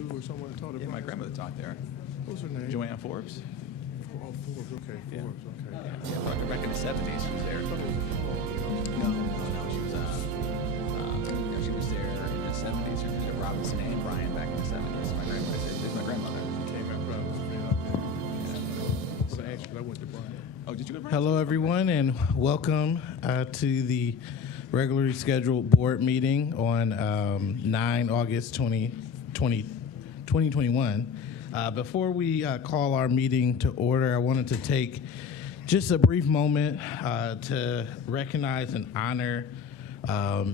too, or someone taught at Yeah, my Bryan? grandmother taught there. What's her name? Joanne Forbes. Oh, Forbes. Okay, Yeah. Forbes. Okay. Yeah, back in the 70s, she was there. I thought it was a Paul. No, she was there in the 70s. She was at Robinson and Bryan back in the 70s. My grandmother. It's my grandmother. She came out proud. But actually, I went to Bryan. Oh, did you go to Bryan? Hello, everyone, and welcome to the regularly scheduled board meeting on 9 August 2021. Before we call our meeting to order, I wanted to take just a brief moment to recognize and honor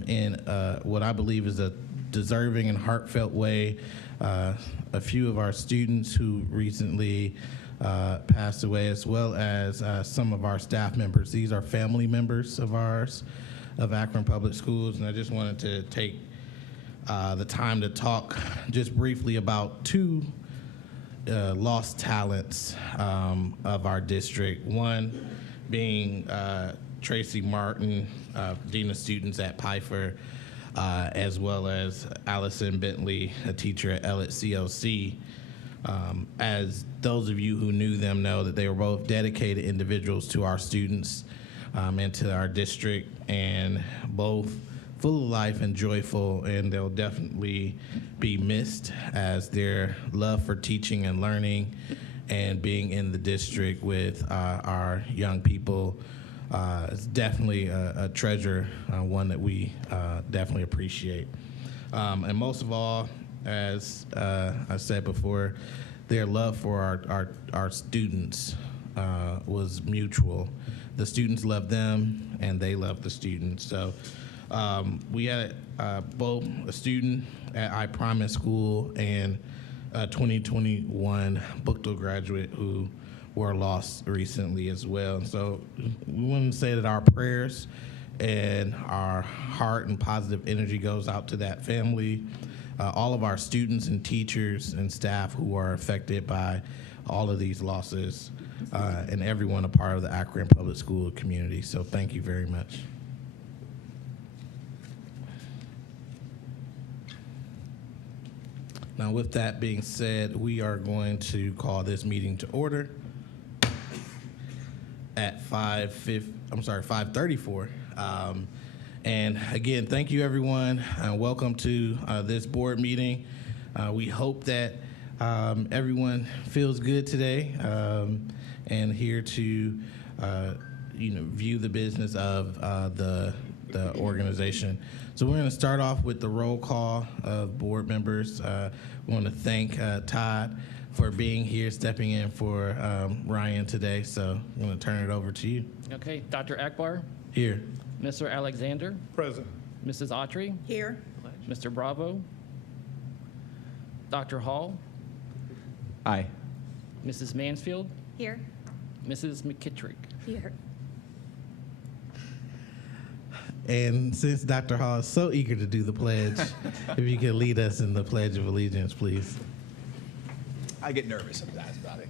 in what I believe is a deserving and heartfelt way a few of our students who recently passed away, as well as some of our staff members. These are family members of ours, of Akron Public Schools, and I just wanted to take the time to talk just briefly about two lost talents of our district. One being Tracy Martin, Dean of Students at Pfeiffer, as well as Allison Bentley, a teacher at Ellet CLC. As those of you who knew them know, that they were both dedicated individuals to our students and to our district, and both full of life and joyful, and they'll definitely be missed, as their love for teaching and learning and being in the district with our young people is definitely a treasure, one that we definitely appreciate. And most of all, as I said before, their love for our students was mutual. The students loved them, and they loved the students. So we had both a student at I Promise School and a 2021 Bookto graduate who were lost recently as well. And so we want to say that our prayers and our heart and positive energy goes out to that family, all of our students and teachers and staff who are affected by all of these losses, and everyone a part of the Akron Public School community. So thank you very much. Now, with that being said, we are going to call this meeting to order at 5:34. And again, thank you, everyone. Welcome to this board meeting. We hope that everyone feels good today and here to view the business of the organization. So we're going to start off with the roll call of board members. We want to thank Todd for being here, stepping in for Ryan today. So I'm going to turn it over to you. Okay, Dr. Akbar, Here. Mr. Alexander, Present. Mrs. Autry, Here. Mr. Bravo, Dr. Hall, Aye. Mrs. Mansfield, Here. Mrs. McKittrick. Here. And since Dr. Hall is so eager to do the pledge, if you could lead us in the Pledge of Allegiance, please. I get nervous sometimes about it.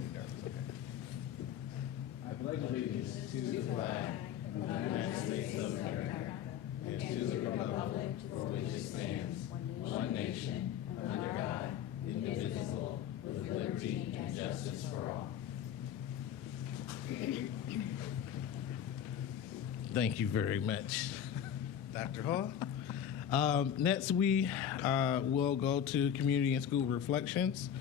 I pledge allegiance to the flag of the United States of America and to the republic for which it stands, one nation, under God, indivisible, with liberty and justice for all. Thank you very much, Dr. Hall. Next, we will go to community and school reflections.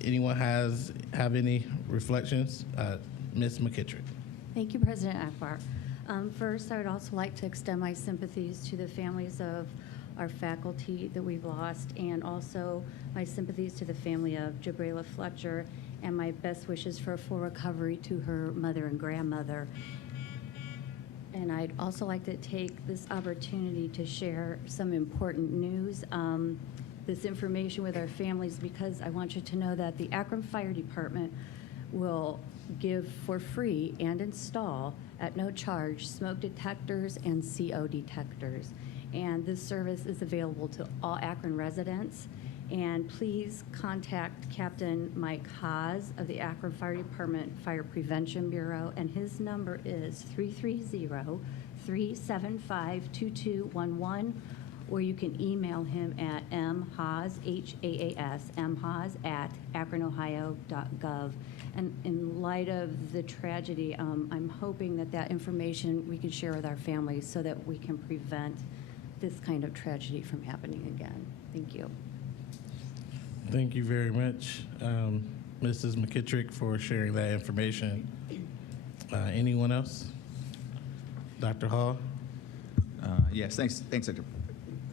Anyone have any reflections? Ms. McKittrick. Thank you, President Akbar. First, I would also like to extend my sympathies to the families of our faculty that we've lost, and also my sympathies to the family of Jabrayla Fletcher, and my best wishes for a full recovery to her mother and grandmother. And I'd also like to take this opportunity to share some important news, this information with our families, because I want you to know that the Akron Fire Department will give for free and install at no charge smoke detectors and CO detectors. And this service is available to all Akron residents. And please contact Captain Mike Haas of the Akron Fire Department Fire Prevention Bureau, and his number is 330-375-2211, or you can email him at mhaas, H-A-A-S, mhaas @akronohio.gov. And in light of the tragedy, I'm hoping that that information we can share with our families so that we can prevent this kind of tragedy from happening again. Thank you. Thank you very much, Mrs. McKittrick, for sharing that information. Anyone else? Dr. Hall? Yes, thanks, Dr.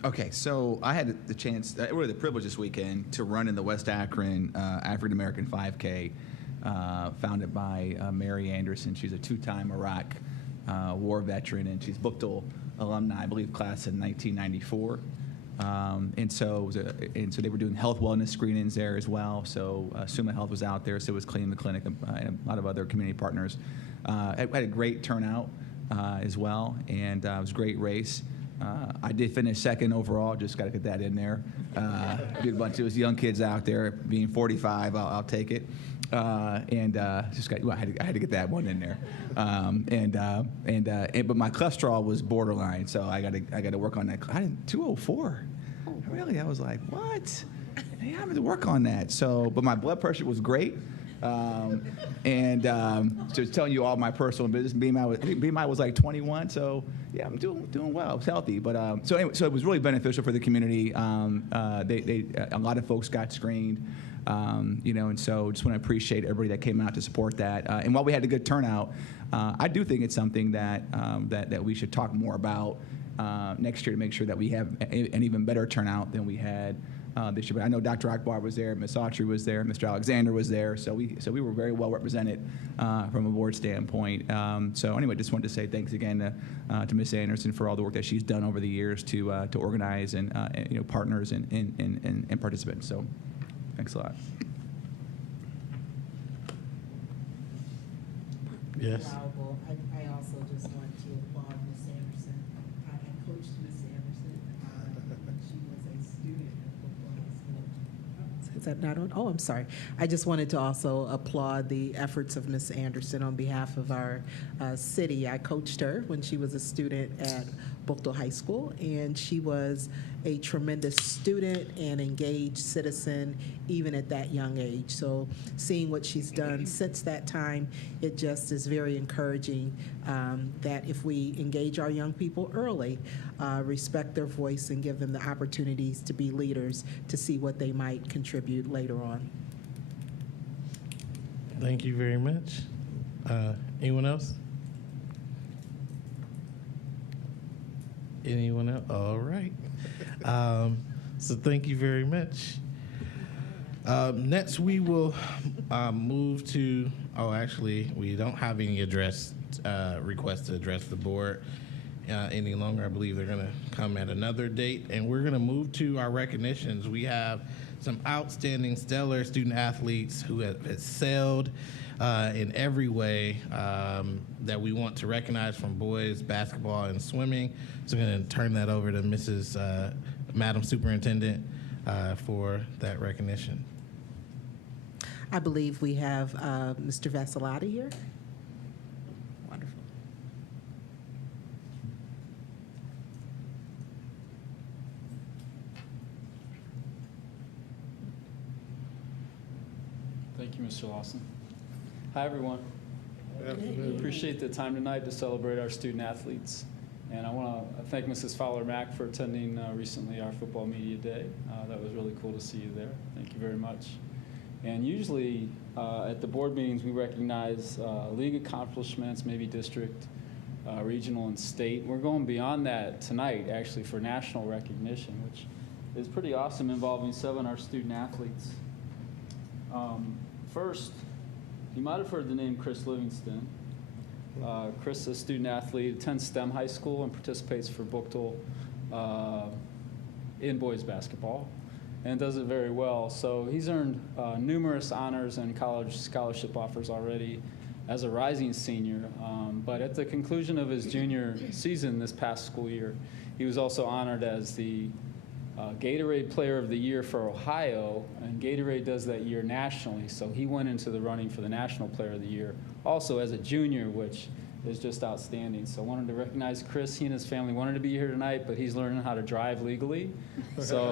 Okay, so I had the chance, really the privilege this weekend to run in the West Akron African American 5K, founded by Mary Anderson. She's a two-time Iraq war veteran, and she's Buchtel alumni, I believe, class in 1994. And so they were doing health wellness screenings there as well. So Summa Health was out there, so was Clean the Clinic, and a lot of other community partners. Had a great turnout as well, and it was a great race. I did finish second overall. Just got to get that in there. Did a bunch of those young kids out there. Being 45, I'll take it. Just got. Well, I had to get that one in there. But my cholesterol was borderline, so I got to work on that. I did 204. Really? I was like, what? Hey, I have to work on that. So, but my blood pressure was great. Just telling you all my personal business. BMI was like 21, so yeah, I'm doing well. It's healthy, but so anyway, so it was really beneficial for the community. A lot of folks got screened, and so just want to appreciate everybody that came out to support that. And while we had a good turnout, I do think it's something that we should talk more about next year to make sure that we have an even better turnout than we had this year. But I know Dr. Akbar was there, Ms. Autry was there, Mr. Alexander was there, so we were very well represented from a board standpoint. So anyway, just wanted to say thanks again to Ms. Anderson for all the work that she's done over the years to organize and partners and participants. So thanks a lot. Yes. Allowable. I also just want to applaud Ms. Anderson. I coached Ms. Anderson. She was a student at Buchtel High School. Is that not on? Oh, I'm sorry. I just wanted to also applaud the efforts of Ms. Anderson on behalf of our city. I coached her when she was a student at Buchtel High School, and she was a tremendous student and engaged citizen even at that young age. So seeing what she's done since that time, it just is very encouraging that if we engage our young people early, respect their voice and give them the opportunities to be leaders, to see what they might contribute later on. Thank you very much. Anyone else? Anyone else? All right. So thank you very much. Next, we will move to, actually, we don't have any requests to address the board any longer. I believe they're going to come at another date. And we're going to move to our recognitions. We have some outstanding, stellar student athletes who have excelled in every way that we want to recognize, from boys basketball and swimming. So I'm going to turn that over to Madam Superintendent for that recognition. I believe we have Mr. Vasilati here. Wonderful. Thank you, Mr. Lawson. Hi, everyone. Appreciate the time tonight to celebrate our student athletes. And I want to thank Mrs. Fowler-Mack for attending recently our Football Media Day. That was really cool to see you there. Thank you very much. And usually at the board meetings, we recognize league accomplishments, maybe district, regional, and state. We're going beyond that tonight, actually, for national recognition, which is pretty awesome, involving 7 of our student athletes. First, you might have heard the name Chris Livingston. Chris is a student athlete, attends STEM high school, and participates for Buchtel in boys basketball, and does it very well. So he's earned numerous honors and college scholarship offers already as a rising senior. But at the conclusion of his junior season this past school year, he was also honored as the Gatorade Player of the Year for Ohio, and Gatorade does that year nationally, so he went into the running for the National Player of the Year also as a junior, which is just outstanding. So I wanted to recognize Chris. He and his family wanted to be here tonight, but he's learning how to drive legally. So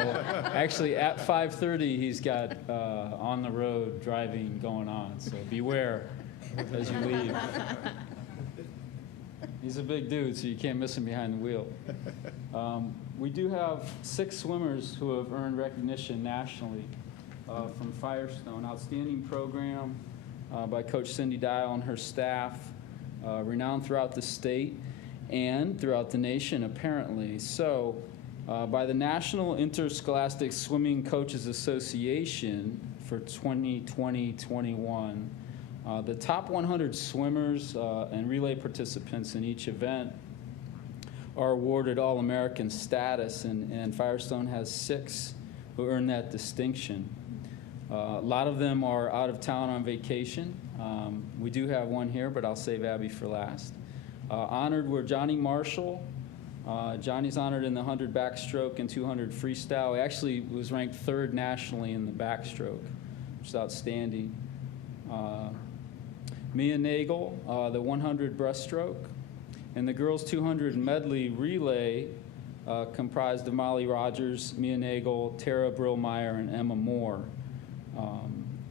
actually at 5:30, he's got on the road driving going on. So beware as you leave. He's a big dude, so you can't miss him behind the wheel. We do have 6 swimmers who have earned recognition nationally from Firestone. Outstanding program by Coach Cindy Dial and her staff, renowned throughout the state and throughout the nation, apparently. So, by the National Interscholastic Swimming Coaches Association for 2020-21, the top 100 swimmers and relay participants in each event are awarded All-American status, and Firestone has 6 who earn that distinction. A lot of them are out of town on vacation. We do have one here, but I'll save Abby for last. Honored were Johnny Marshall. Johnny's honored in the 100 backstroke and 200 freestyle. He actually was ranked 3rd nationally in the backstroke, which is outstanding. Mia Nagel, the 100 breaststroke, and the girls 200 medley relay comprised of Molly Rogers, Mia Nagel, Tara Brillmeyer, and Emma Moore.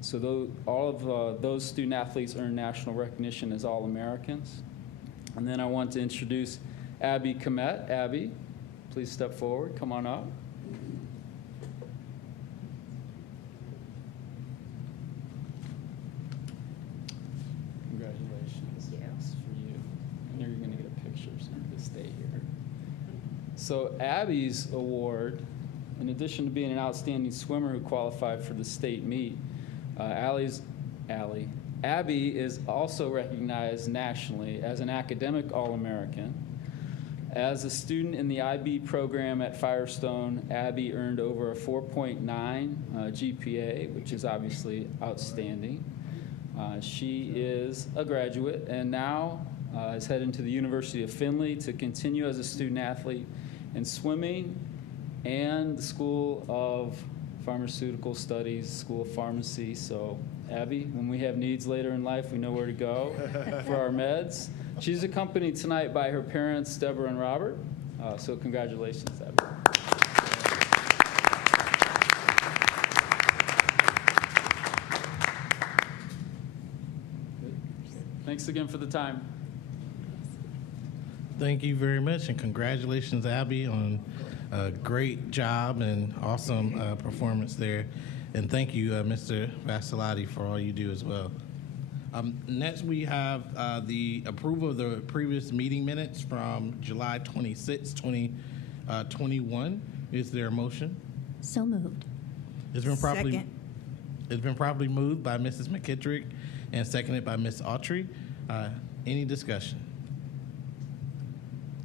So all of those student athletes earned national recognition as All-Americans. And then I want to introduce Abby Komet. Abby, please step forward. Come on up. Congratulations. Yes, for you. I know you're going to get a picture, so you can stay here. So Abby's award, in addition to being an outstanding swimmer who qualified for the state meet, Abby is also recognized nationally as an academic All-American. As a student in the IB program at Firestone, Abby earned over a 4.9 GPA, which is obviously outstanding. She is a graduate and now is heading to the University of Findlay to continue as a student athlete in swimming and the School of Pharmaceutical Studies, School of Pharmacy. So, Abby, when we have needs later in life, we know where to go for our meds. She's accompanied tonight by her parents, Deborah and Robert. So congratulations, Abby. Thanks again for the time. Thank you very much, and congratulations, Abby, on a great job and awesome performance there. And thank you, Mr. Vasilati, for all you do as well. Next, we have the approval of the previous meeting minutes from July 26, 2021. Is there a motion? So moved. It's been properly Second. It's been properly moved by Mrs. McKittrick and seconded by Ms. Autry. Any discussion?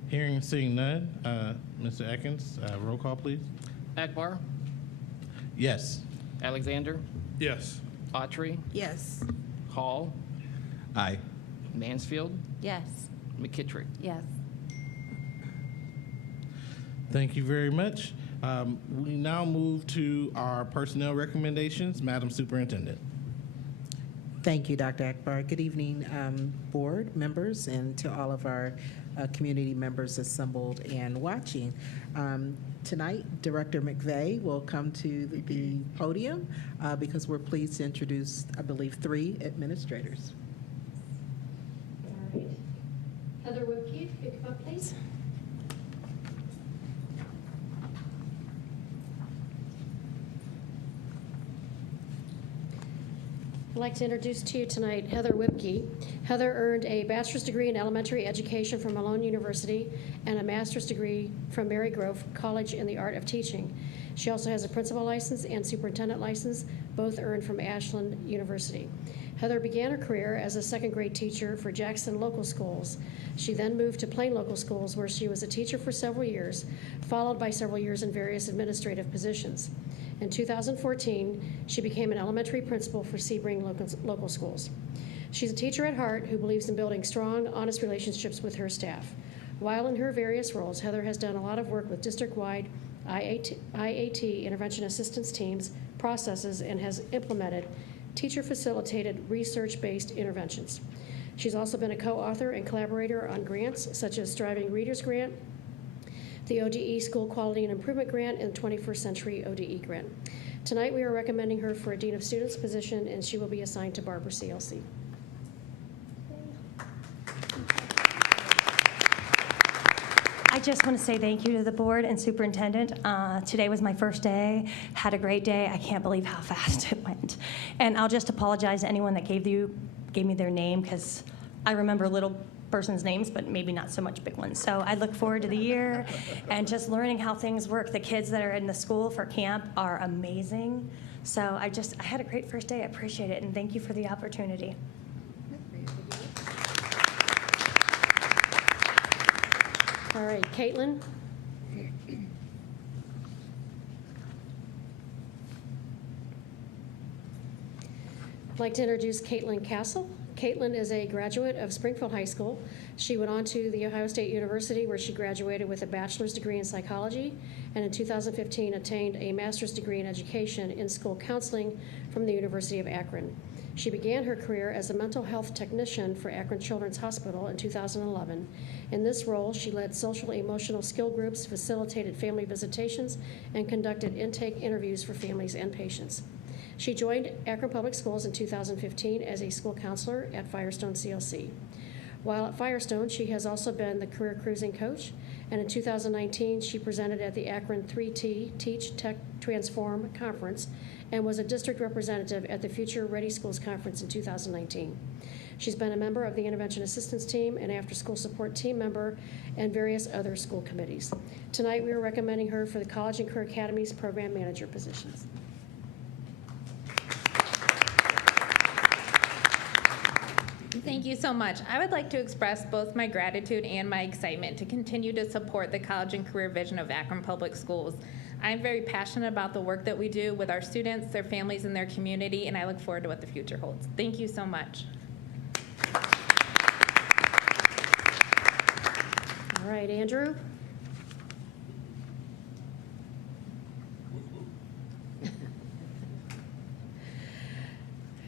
Hearing and seeing none, Mr. Atkins, roll call, please. Akbar, Yes. Alexander, Yes. Autry, Yes. Hall, Aye. Mansfield, Yes. McKittrick. Yes. Thank you very much. We now move to our personnel recommendations. Madam Superintendent. Thank you, Dr. Akbar. Good evening, board members, and to all of our community members assembled and watching. Tonight, Director McVeigh will come to the podium because we're pleased to introduce, I believe, 3 administrators. All right. Heather Whipke, if you could come up, please. I'd like to introduce to you tonight Heather Whipke. Heather earned a bachelor's degree in elementary education from Malone University and a master's degree from Mary Grove College in the Art of Teaching. She also has a principal license and superintendent license, both earned from Ashland University. Heather began her career as a second grade teacher for Jackson Local Schools. She then moved to Plain Local Schools, where she was a teacher for several years, followed by several years in various administrative positions. In 2014, she became an elementary principal for Sebring Local Schools. She's a teacher at heart who believes in building strong, honest relationships with her staff. While in her various roles, Heather has done a lot of work with district-wide IAT intervention assistance teams, processes, and has implemented teacher-facilitated, research-based interventions. She's also been a co-author and collaborator on grants such as Striving Readers Grant, the ODE School Quality and Improvement Grant, and the 21st Century ODE Grant. Tonight, we are recommending her for a Dean of Students position, and she will be assigned to Barber CLC. I just want to say thank you to the board and superintendent. Today was my first day. Had a great day. I can't believe how fast it went. And I'll just apologize to anyone that gave me their name, because I remember little person's names, but maybe not so much big ones. So I look forward to the year and just learning how things work. The kids that are in the school for camp are amazing. So I had a great first day. I appreciate it, and thank you for the opportunity. All right, Caitlin. I'd like to introduce Caitlin Castle. Caitlin is a graduate of Springfield High School. She went on to The Ohio State University, where she graduated with a bachelor's degree in psychology, and in 2015 attained a master's degree in education in school counseling from the University of Akron. She began her career as a mental health technician for Akron Children's Hospital in 2011. In this role, she led social emotional skill groups, facilitated family visitations, and conducted intake interviews for families and patients. She joined Akron Public Schools in 2015 as a school counselor at Firestone CLC. While at Firestone, she has also been the career cruising coach, and in 2019, she presented at the Akron 3T Teach, Tech, Transform Conference and was a district representative at the Future Ready Schools Conference in 2019. She's been a member of the Intervention Assistance Team and After-School Support Team member and various other school committees. Tonight, we are recommending her for the College and Career Academies Program Manager positions. Thank you so much. I would like to express both my gratitude and my excitement to continue to support the college and career vision of Akron Public Schools. I'm very passionate about the work that we do with our students, their families, and their community, and I look forward to what the future holds. Thank you so much. All right, Andrew.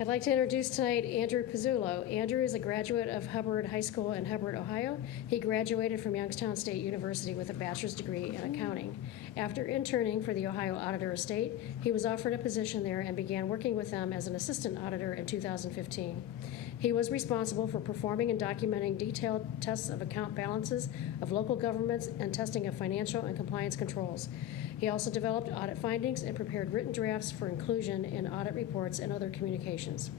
I'd like to introduce tonight Andrew Pizzullo. Andrew is a graduate of Hubbard High School in Hubbard, Ohio. He graduated from Youngstown State University with a bachelor's degree in accounting. After interning for the Ohio Auditor Estate, he was offered a position there and began working with them as an assistant auditor in 2015. He was responsible for performing and documenting detailed tests of account balances of local governments and testing of financial and compliance controls. He also developed audit findings and prepared written drafts for inclusion in audit reports and other communications.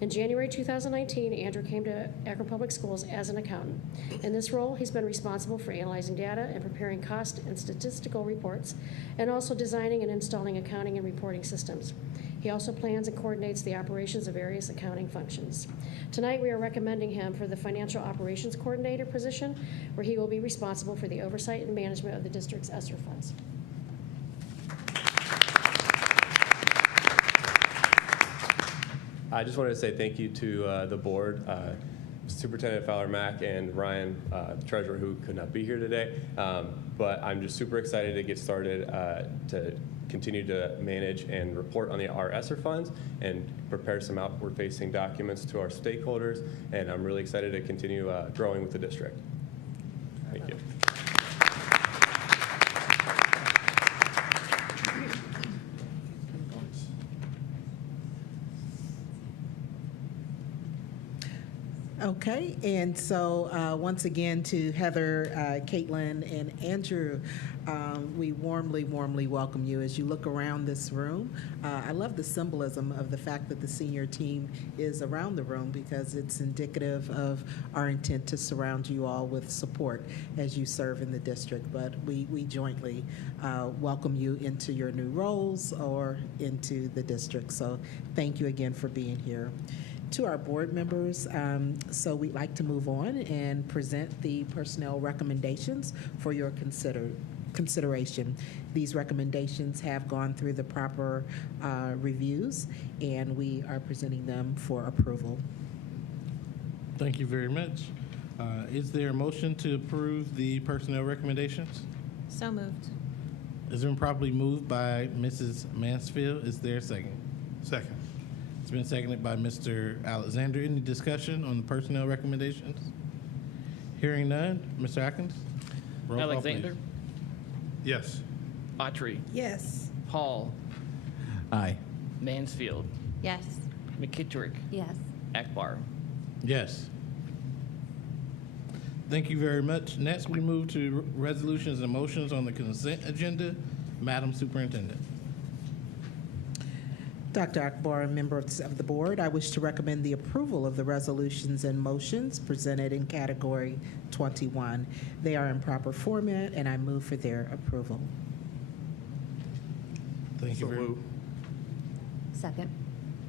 In January 2019, Andrew came to Akron Public Schools as an accountant. In this role, he's been responsible for analyzing data and preparing cost and statistical reports, and also designing and installing accounting and reporting systems. He also plans and coordinates the operations of various accounting functions. Tonight, we are recommending him for the Financial Operations Coordinator position, where he will be responsible for the oversight and management of the district's ESSER funds. I just wanted to say thank you to the board, Superintendent Fowler-Mack and Ryan, Treasurer, who could not be here today. But I'm just super excited to get started to continue to manage and report on our ESSER funds and prepare some outward-facing documents to our stakeholders. And I'm really excited to continue growing with the district. Thank you. Okay, and so once again to Heather, Caitlin, and Andrew, we warmly welcome you as you look around this room. I love the symbolism of the fact that the senior team is around the room, because it's indicative of our intent to surround you all with support as you serve in the district. But we jointly welcome you into your new roles or into the district. So thank you again for being here. To our board members, so we'd like to move on and present the personnel recommendations for your consideration. These recommendations have gone through the proper reviews, and we are presenting them for approval. Thank you very much. Is there a motion to approve the personnel recommendations? So moved. It's been properly moved by Mrs. Mansfield. Is there a second? Second. It's been seconded by Mr. Alexander. Any discussion on the personnel recommendations? Hearing none. Mr. Atkins? Roll call, Alexander, please. Yes. Autry, Yes. Hall, Aye. Mansfield, Yes. McKittrick, Yes. Akbar. Yes. Thank you very much. Next, we move to resolutions and motions on the consent agenda. Madam Superintendent. Dr. Akbar and members of the board, I wish to recommend the approval of the resolutions and motions presented in category 21. They are in proper format, and I move for their approval. Thank you So very much. moved. Second.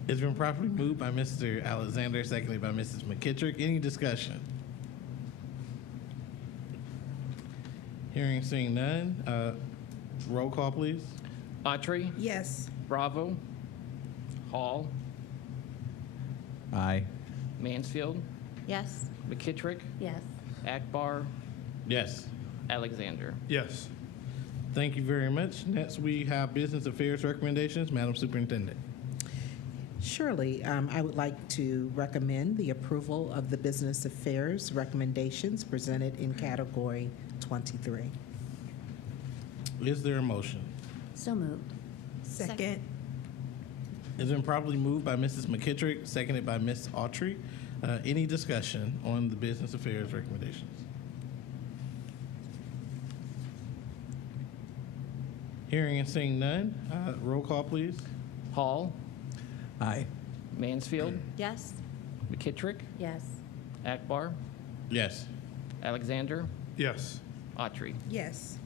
It's been properly moved by Mr. Alexander, seconded by Mrs. McKittrick. Any discussion? Hearing, seeing none. Roll call, please. Autry, Yes. Bravo, Hall, Aye. Mansfield, Yes. McKittrick, Yes. Akbar, Yes. Alexander. Yes. Thank you very much. Next, we have business affairs recommendations. Madam Superintendent. Surely, I would like to recommend the approval of the business affairs recommendations presented in category 23. Is there a motion? So moved. Second. It's been properly moved by Mrs. McKittrick, seconded by Ms. Autry. Any discussion on the business affairs recommendations? Hearing and seeing none. Roll call, please. Hall, Aye. Mansfield, Yes. McKittrick, Yes. Akbar, Yes. Alexander, Yes. Autry. Yes.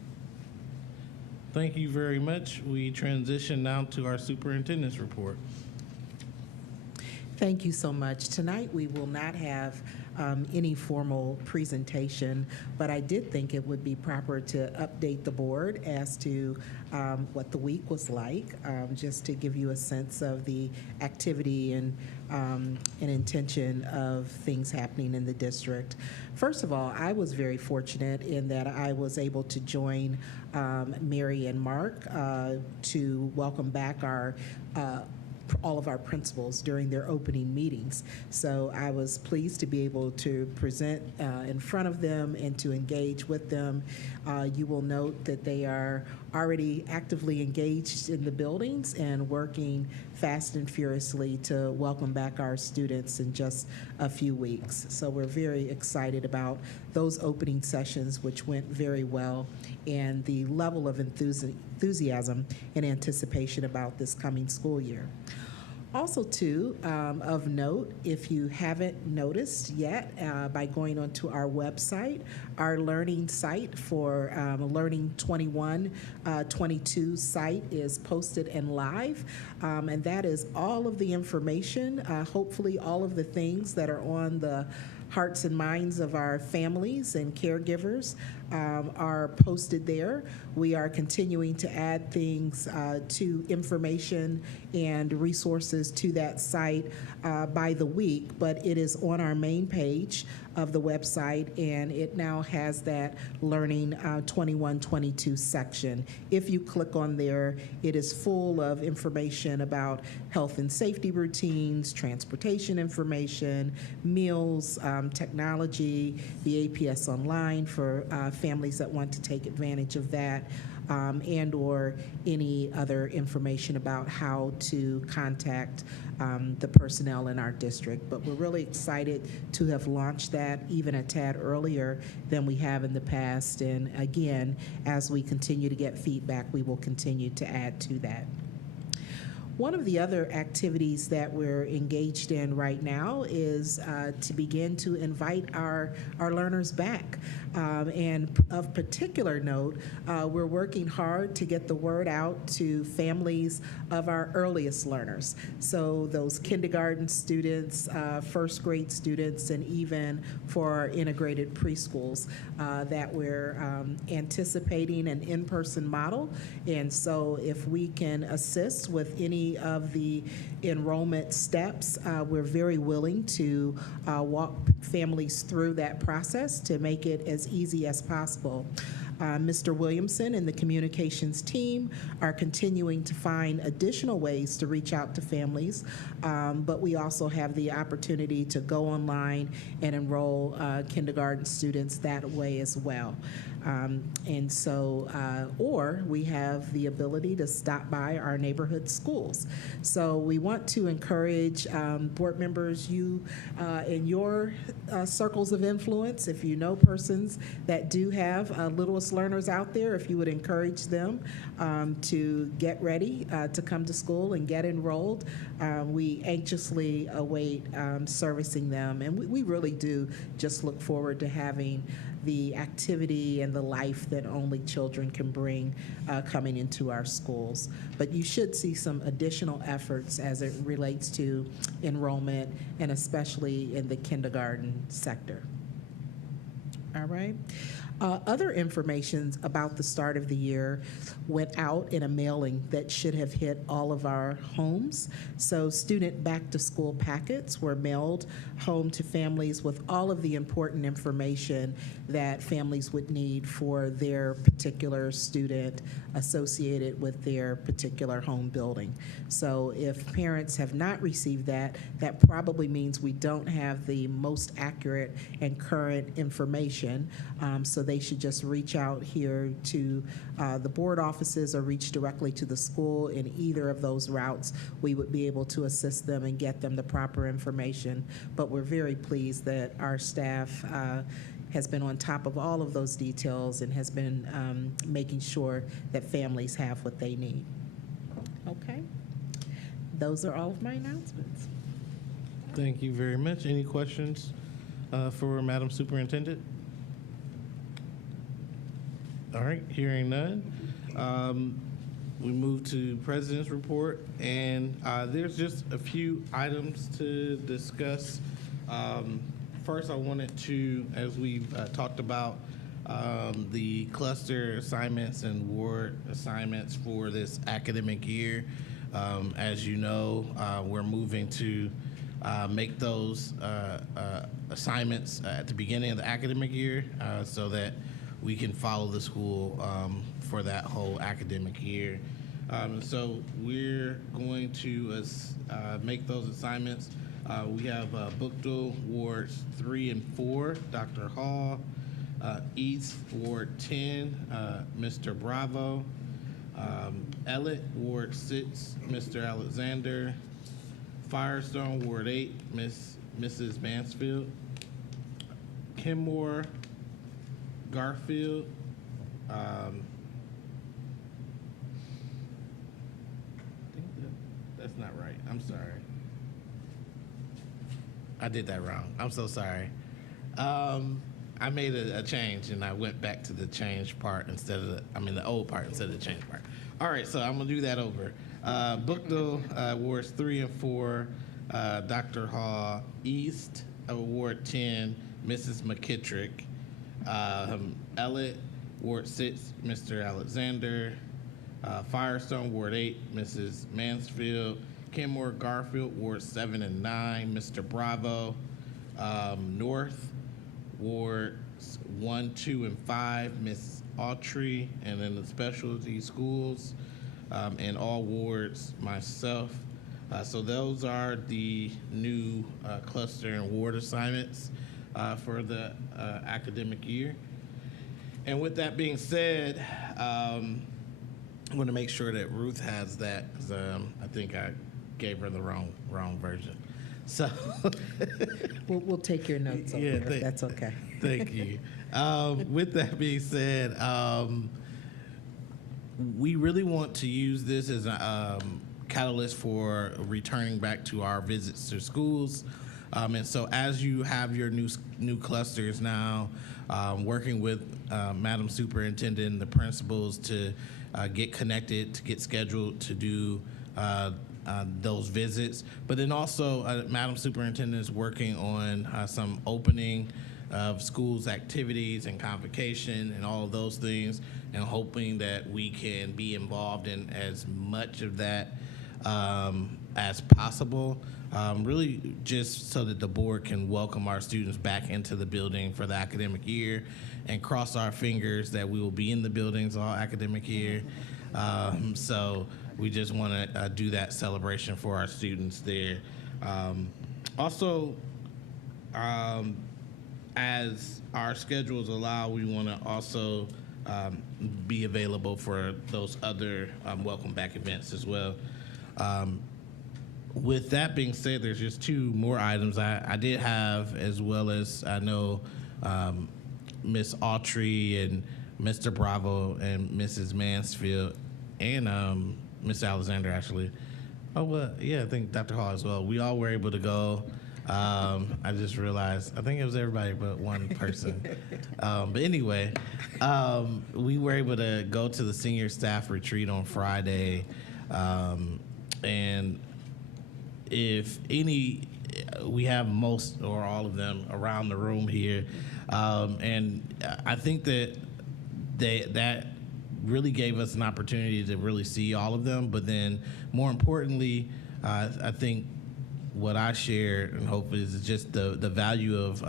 Thank you very much. We transition now to our superintendent's report. Thank you so much. Tonight, we will not have any formal presentation, but I did think it would be proper to update the board as to what the week was like, just to give you a sense of the activity and intention of things happening in the district. First of all, I was very fortunate in that I was able to join Mary and Mark to welcome back all of our principals during their opening meetings. So I was pleased to be able to present in front of them and to engage with them. You will note that they are already actively engaged in the buildings and working fast and furiously to welcome back our students in just a few weeks. So we're very excited about those opening sessions, which went very well, and the level of enthusiasm and anticipation about this coming school year. Also, too, of note, if you haven't noticed yet, by going onto our website, our learning site for Learning 21-22 site is posted and live, and that is all of the information, hopefully all of the things that are on the hearts and minds of our families and caregivers are posted there. We are continuing to add things to information and resources to that site by the week, but it is on our main page of the website, and it now has that Learning 21-22 section. If you click on there, it is full of information about health and safety routines, transportation information, meals, technology, the APS Online for families that want to take advantage of that, and or any other information about how to contact the personnel in our district. But we're really excited to have launched that even a tad earlier than we have in the past. And again, as we continue to get feedback, we will continue to add to that. One of the other activities that we're engaged in right now is to begin to invite our learners back. And of particular note, we're working hard to get the word out to families of our earliest learners. So those kindergarten students, first grade students, and even for our integrated preschools that we're anticipating an in-person model. And so if we can assist with any of the enrollment steps, we're very willing to walk families through that process to make it as easy as possible. Mr. Williamson and the communications team are continuing to find additional ways to reach out to families, but we also have the opportunity to go online and enroll kindergarten students that way as well. Or we have the ability to stop by our neighborhood schools. So we want to encourage board members, you in your circles of influence, if you know persons that do have littlest learners out there, if you would encourage them to get ready to come to school and get enrolled. We anxiously await servicing them, and we really do just look forward to having the activity and the life that only children can bring coming into our schools. But you should see some additional efforts as it relates to enrollment, and especially in the kindergarten sector. All right. Other information about the start of the year went out in a mailing that should have hit all of our homes. So student back-to-school packets were mailed home to families with all of the important information that families would need for their particular student associated with their particular home building. So if parents have not received that, that probably means we don't have the most accurate and current information. So they should just reach out here to the board offices or reach directly to the school. In either of those routes, we would be able to assist them and get them the proper information. But we're very pleased that our staff has been on top of all of those details and has been making sure that families have what they need. Okay. Those are all of my announcements. Thank you very much. Any questions for Madam Superintendent? All right, hearing none. We move to President's Report, and there's just a few items to discuss. First, I wanted to, as we've talked about, the cluster assignments and ward assignments for this academic year. As you know, we're moving to make those assignments at the beginning of the academic year so that we can follow the school for that whole academic year. So we're going to make those assignments. We have Bookdale Wards 3 and 4, Dr. Hall. East Ward 10, Mr. Bravo. Ellett Ward 6, Mr. Alexander. Firestone Ward 8, Mrs. Mansfield. Kenmore, Garfield. I think that's not right. I'm sorry. I did that wrong. I'm so sorry. I made a change, and I went back to the change part instead of the old part instead of the change part. All right, so I'm gonna do that over. Bookdale Wards 3 and 4, Dr. Hall. East Ward 10, Mrs. McKittrick. Ellett Ward 6, Mr. Alexander. Firestone Ward 8, Mrs. Mansfield. Kenmore Garfield Ward 7 and 9, Mr. Bravo. North Wards 1, 2, and 5, Ms. Autry, and then the specialty schools, and all wards, myself. So those are the new cluster and ward assignments for the academic year. And with that being said, I'm going to make sure that Ruth has that, because I think I gave her the wrong version. So We'll take your notes over there, if that's okay. Thank you. With that being said, we really want to use this as a catalyst for returning back to our visits to schools. And so as you have your new clusters now, working with Madam Superintendent and the principals to get connected, to get scheduled to do those visits. But then also, Madam Superintendent is working on some opening of schools activities and convocation and all of those things, and hoping that we can be involved in as much of that as possible, really just so that the board can welcome our students back into the building for the academic year, and cross our fingers that we will be in the buildings all academic year. So we just want to do that celebration for our students there. Also, as our schedules allow, we want to also be available for those other welcome back events as well. With that being said, there's just two more items I did have, as well as I know Miss Autry and Mr. Bravo and Mrs. Mansfield and Miss Alexander actually. Oh, well, yeah, I think Dr. Hall as well. We all were able to go. I just realized, I think it was everybody but one person. But anyway, we were able to go to the senior staff retreat on Friday. And if any, we have most or all of them around the room here. And I think that that really gave us an opportunity to really see all of them. But then more importantly, I think what I share and hope is just the value of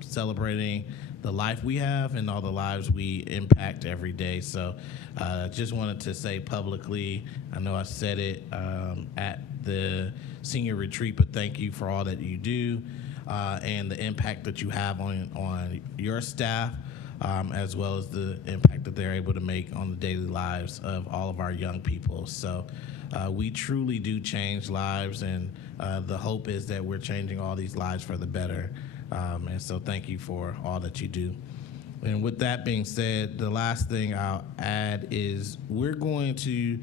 celebrating the life we have and all the lives we impact every day. So just wanted to say publicly, I know I said it at the senior retreat, but thank you for all that you do and the impact that you have on your staff, as well as the impact that they're able to make on the daily lives of all of our young people. So we truly do change lives, and the hope is that we're changing all these lives for the better. And so thank you for all that you do. And with that being said, the last thing I'll add is we're going to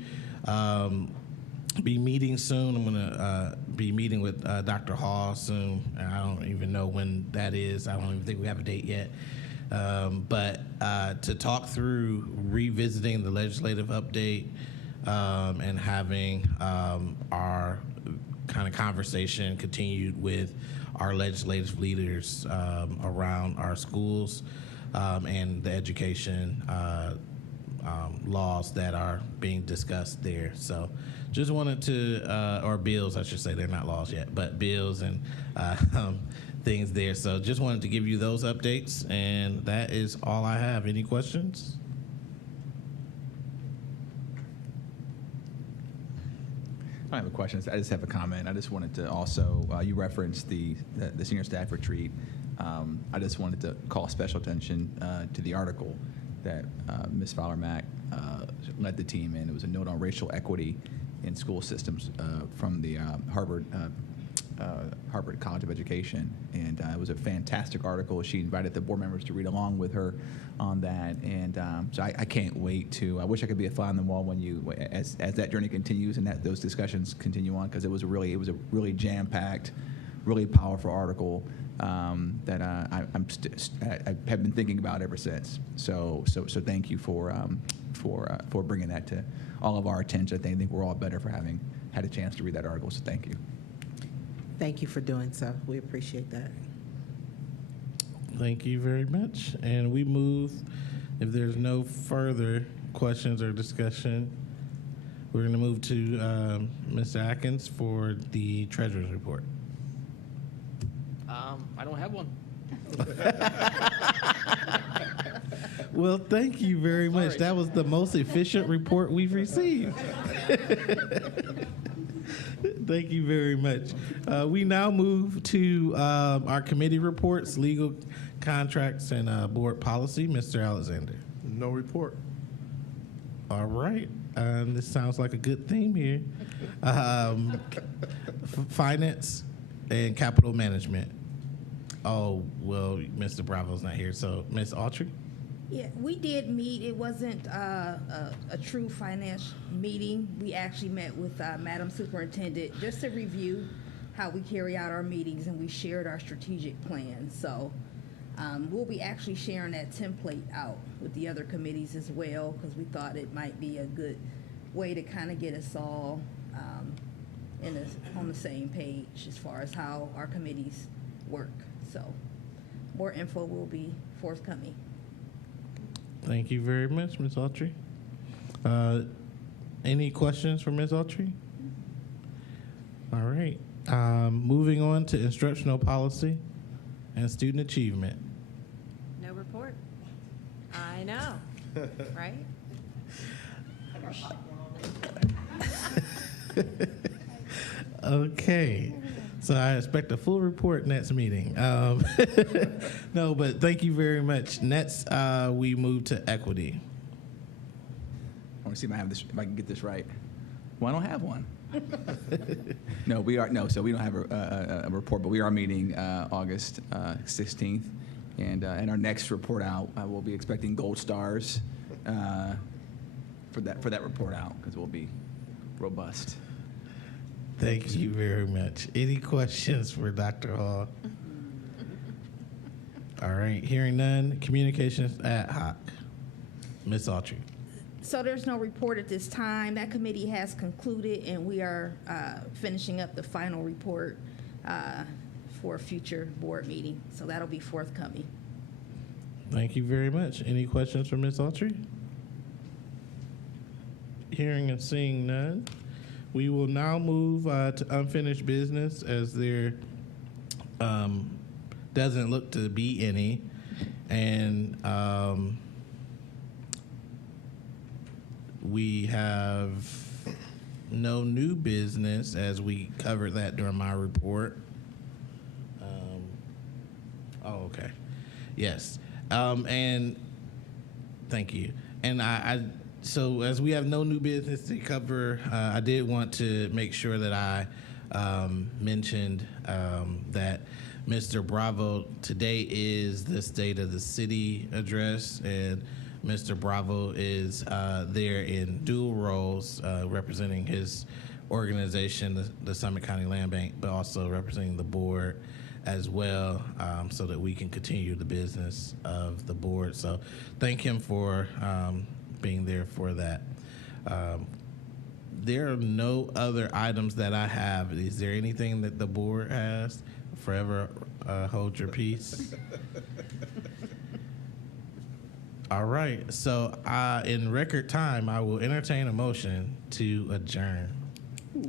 be meeting soon. I'm going to be meeting with Dr. Hall soon. I don't even know when that is. I don't even think we have a date yet. But to talk through revisiting the legislative update and having our kind of conversation continued with our legislative leaders around our schools and the education laws that are being discussed there. So just wanted to, or bills, I should say, they're not laws yet, but bills and things there. So just wanted to give you those updates, and that is all I have. Any questions? I don't have a question. I just have a comment. I just wanted to also, you referenced the senior staff retreat. I just wanted to call special attention to the article that Ms. Fowler-Mack led the team in. It was a note on racial equity in school systems from the Harvard College of Education, and it was a fantastic article. She invited the board members to read along with her on that, and so I can't wait to. I wish I could be a fly on the wall when as that journey continues and that those discussions continue on, because it was a really jam-packed, really powerful article that I have been thinking about ever since. So thank you for bringing that to all of our attention. I think we're all better for having had a chance to read that article. So thank you. Thank you for doing so. We appreciate that. Thank you very much. And we move, if there's no further questions or discussion, we're going to move to Mr. Atkins for the treasurer's report. I don't have one. Well, thank you very much. Sorry. That was the most efficient report we've received. Thank you very much. We now move to our committee reports, legal contracts, and board policy. Mr. Alexander. No report. All right. This sounds like a good theme here. Finance and capital management. Oh, well, Mr. Bravo's not here, so Ms. Autry? Yeah, we did meet. It wasn't a true finance meeting. We actually met with Madam Superintendent just to review how we carry out our meetings, and we shared our strategic plan. So we'll be actually sharing that template out with the other committees as well, because we thought it might be a good way to kind of get us all on the same page as far as how our committees work. So more info will be forthcoming. Thank you very much, Ms. Autry. Any questions for Ms. Autry? All right. Moving on to instructional policy and student achievement. No report. I know, right? Okay. So I expect a full report next meeting. No, but thank you very much. Next, we move to equity. I want to see if I can get this right. Well, I don't have one. So we don't have a report, but we are meeting August 16th, and our next report out, I will be expecting gold stars for that report out because we'll be robust. Thank you very much. Any questions for Dr. Hall? All right, hearing none. Communications ad hoc. Ms. Autry. So there's no report at this time. That committee has concluded, and we are finishing up the final report for a future board meeting. So that'll be forthcoming. Thank you very much. Any questions for Ms. Autry? Hearing and seeing none. We will now move to unfinished business as there doesn't look to be any. And we have no new business as we covered that during my report. Okay. Yes. And thank you. And so as we have no new business to cover, I did want to make sure that I mentioned that Mr. Bravo, today is the State of the City address, and Mr. Bravo is there in dual roles, representing his organization, the Summit County Land Bank, but also representing the board as well, so that we can continue the business of the board. So thank him for being there for that. There are no other items that I have. Is there anything that the board has? Forever hold your peace. All right. So in record time, I will entertain a motion to adjourn. No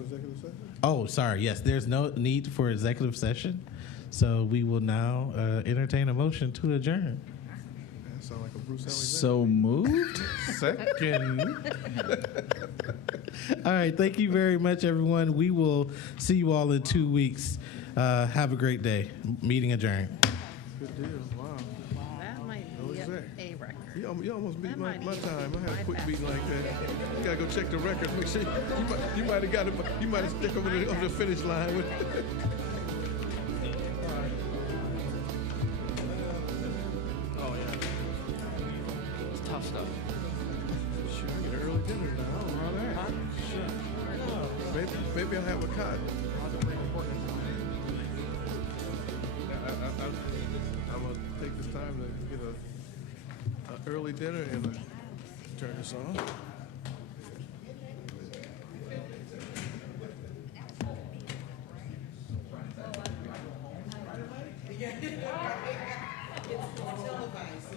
executive session? Oh, sorry. Yes, there's no need for executive session. So we will now entertain a motion to adjourn. That sound like a Bruce Alexander. So moved. Second. All right. Thank you very much, everyone. We will see you all in 2 weeks. Have a great day. Meeting adjourned. Good deal. Wow. That might No be exec. a record. You almost beat That my might be time. I had a quick bypass. beat like that. You gotta go check the record. Make sure you might have got it. You might have stuck over the finish line with. Oh, yeah. It's tough stuff. Sure, get an early dinner now. All right. Sure. Maybe I'll have a cot. I'm gonna take this time to get an early dinner and turn this on. It's televised.